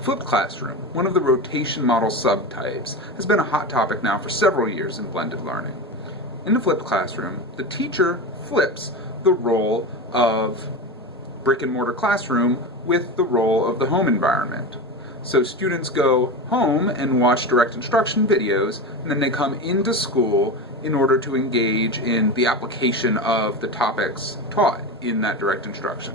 Flipped classroom, one of the rotation model subtypes, has been a hot topic now for several years in blended learning. In the flipped classroom, the teacher flips the role of brick and mortar classroom with the role of the home environment. So students go home and watch direct instruction videos, and then they come into school in order to engage in the application of the topics taught in that direct instruction.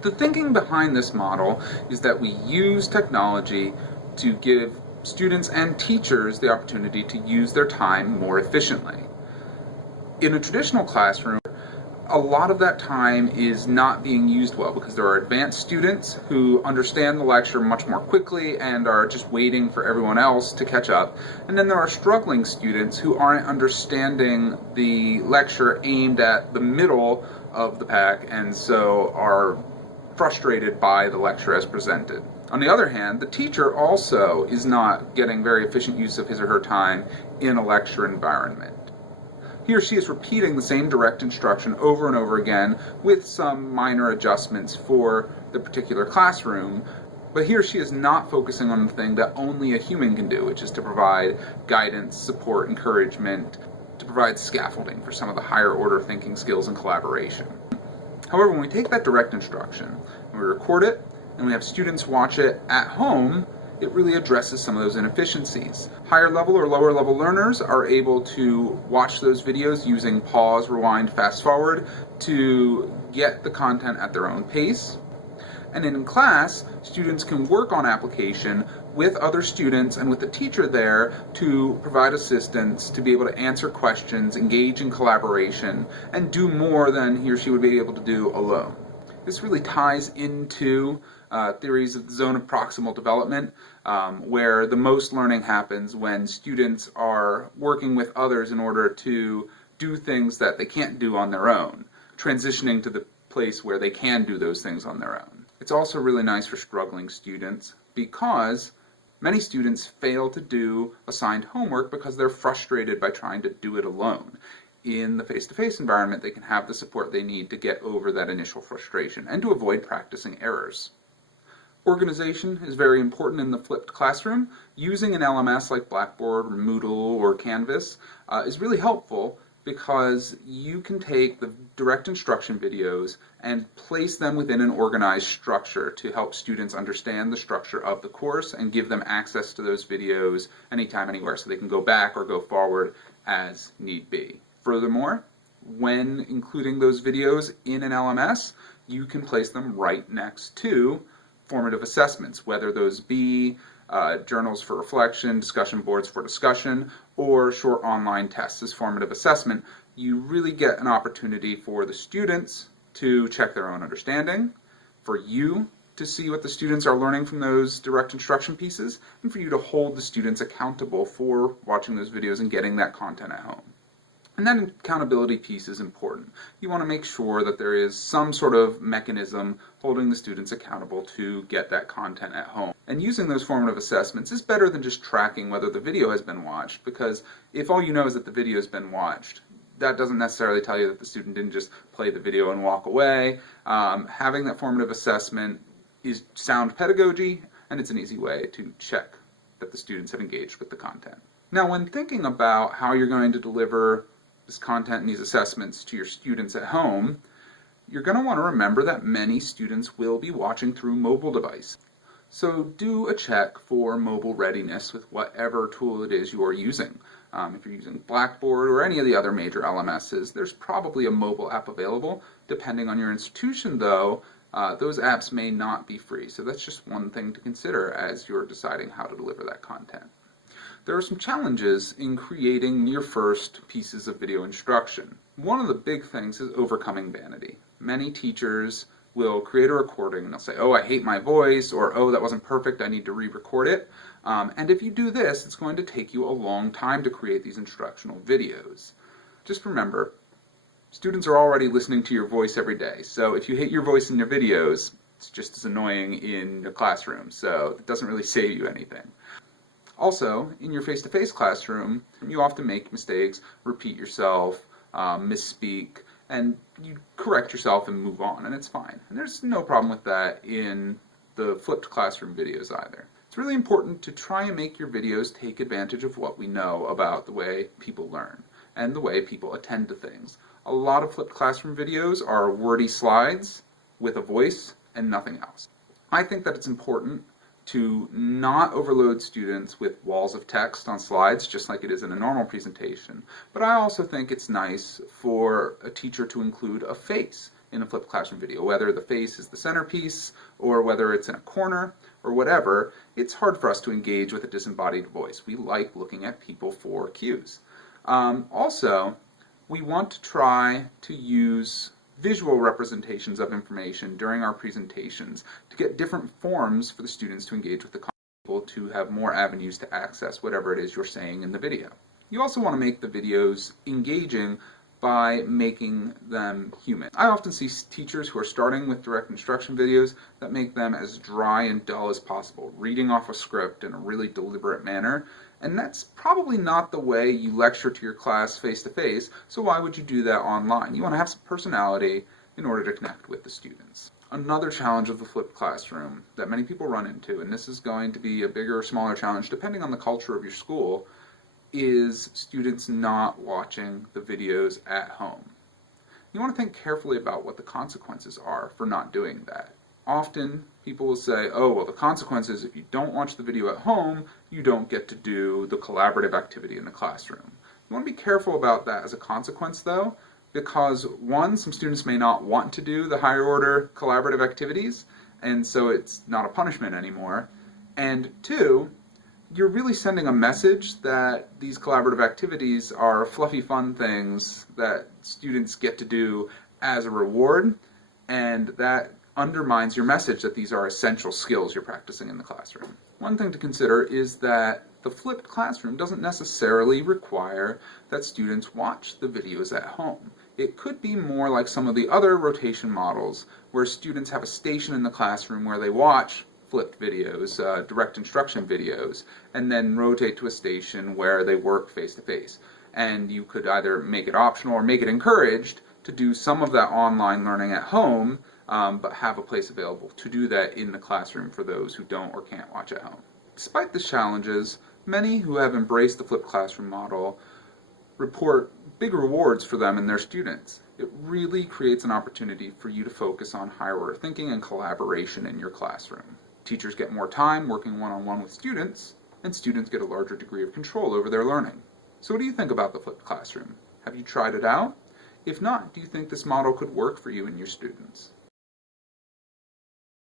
The thinking behind this model is that we use technology to give students and teachers the opportunity to use their time more efficiently. In a traditional classroom, a lot of that time is not being used well because there are advanced students who understand the lecture much more quickly and are just waiting for everyone else to catch up. And then there are struggling students who aren't understanding the lecture aimed at the middle of the pack and so are frustrated by the lecture as presented. On the other hand, the teacher also is not getting very efficient use of his or her time in a lecture environment. He or she is repeating the same direct instruction over and over again with some minor adjustments for the particular classroom, but he or she is not focusing on the thing that only a human can do, which is to provide guidance, support, encouragement, to provide scaffolding for some of the higher order thinking skills and collaboration. However, when we take that direct instruction and we record it and we have students watch it at home, it really addresses some of those inefficiencies. Higher level or lower level learners are able to watch those videos using pause, rewind, fast forward to get the content at their own pace. And in class, students can work on application with other students and with the teacher there to provide assistance, to be able to answer questions, engage in collaboration, and do more than he or she would be able to do alone. This really ties into theories of the zone of proximal development, where the most learning happens when students are working with others in order to do things that they can't do on their own, transitioning to the place where they can do those things on their own. It's also really nice for struggling students because many students fail to do assigned homework because they're frustrated by trying to do it alone. In the face-to-face environment, they can have the support they need to get over that initial frustration and to avoid practicing errors. Organization is very important in the flipped classroom. Using an LMS like Blackboard or Moodle or Canvas is really helpful because you can take the direct instruction videos and place them within an organized structure to help students understand the structure of the course and give them access to those videos anytime, anywhere, so they can go back or go forward as need be. Furthermore, when including those videos in an LMS, you can place them right next to formative assessments, whether those be journals for reflection, discussion boards for discussion, or short online tests as formative assessment. You really get an opportunity for the students to check their own understanding, for you to see what the students are learning from those direct instruction pieces, and for you to hold the students accountable for watching those videos and getting that content at home. And that accountability piece is important. You want to make sure that there is some sort of mechanism holding the students accountable to get that content at home. And using those formative assessments is better than just tracking whether the video has been watched, because if all you know is that the video has been watched, that doesn't necessarily tell you that the student didn't just play the video and walk away. Having that formative assessment is sound pedagogy, and it's an easy way to check that the students have engaged with the content. Now, when thinking about how you're going to deliver this content and these assessments to your students at home, you're going to want to remember that many students will be watching through mobile device. So do a check for mobile readiness with whatever tool it is you are using. If you're using Blackboard or any of the other major LMSs, there's probably a mobile app available. Depending on your institution, though, those apps may not be free. So that's just one thing to consider as you're deciding how to deliver that content. There are some challenges in creating your first pieces of video instruction. One of the big things is overcoming vanity. Many teachers will create a recording and they'll say, oh, I hate my voice, or oh, that wasn't perfect, I need to re-record it. And if you do this, it's going to take you a long time to create these instructional videos. Just remember, students are already listening to your voice every day, so if you hate your voice in your videos, it's just as annoying in your classroom, so it doesn't really save you anything. Also, in your face-to-face classroom, you often make mistakes, repeat yourself, misspeak, and you correct yourself and move on, and it's fine. And there's no problem with that in the flipped classroom videos either. It's really important to try and make your videos take advantage of what we know about the way people learn and the way people attend to things. A lot of flipped classroom videos are wordy slides with a voice and nothing else. I think that it's important to not overload students with walls of text on slides just like it is in a normal presentation, but I also think it's nice for a teacher to include a face in a flipped classroom video, whether the face is the centerpiece or whether it's in a corner or whatever. It's hard for us to engage with a disembodied voice. We like looking at people for cues. Also, we want to try to use visual representations of information during our presentations to get different forms for the students to engage with the content, to have more avenues to access whatever it is you're saying in the video. You also want to make the videos engaging by making them human. I often see teachers who are starting with direct instruction videos that make them as dry and dull as possible, reading off a script in a really deliberate manner, and that's probably not the way you lecture to your class face-to-face, so why would you do that online? You want to have some personality in order to connect with the students. Another challenge of the flipped classroom that many people run into, and this is going to be a bigger or smaller challenge depending on the culture of your school, is students not watching the videos at home. You want to think carefully about what the consequences are for not doing that. Often people will say, oh, well, the consequence is if you don't watch the video at home, you don't get to do the collaborative activity in the classroom. You want to be careful about that as a consequence, though, because one, some students may not want to do the higher order collaborative activities, and so it's not a punishment anymore, and two, you're really sending a message that these collaborative activities are fluffy, fun things that students get to do as a reward, and that undermines your message that these are essential skills you're practicing in the classroom. One thing to consider is that the flipped classroom doesn't necessarily require that students watch the videos at home. It could be more like some of the other rotation models where students have a station in the classroom where they watch flipped videos, direct instruction videos, and then rotate to a station where they work face-to-face. And you could either make it optional or make it encouraged to do some of that online learning at home, but have a place available to do that in the classroom for those who don't or can't watch at home. Despite the challenges, many who have embraced the flipped classroom model report big rewards for them and their students. It really creates an opportunity for you to focus on higher order thinking and collaboration in your classroom. Teachers get more time working one-on-one with students, and students get a larger degree of control over their learning. So what do you think about the flipped classroom? Have you tried it out? If not, do you think this model could work for you and your students?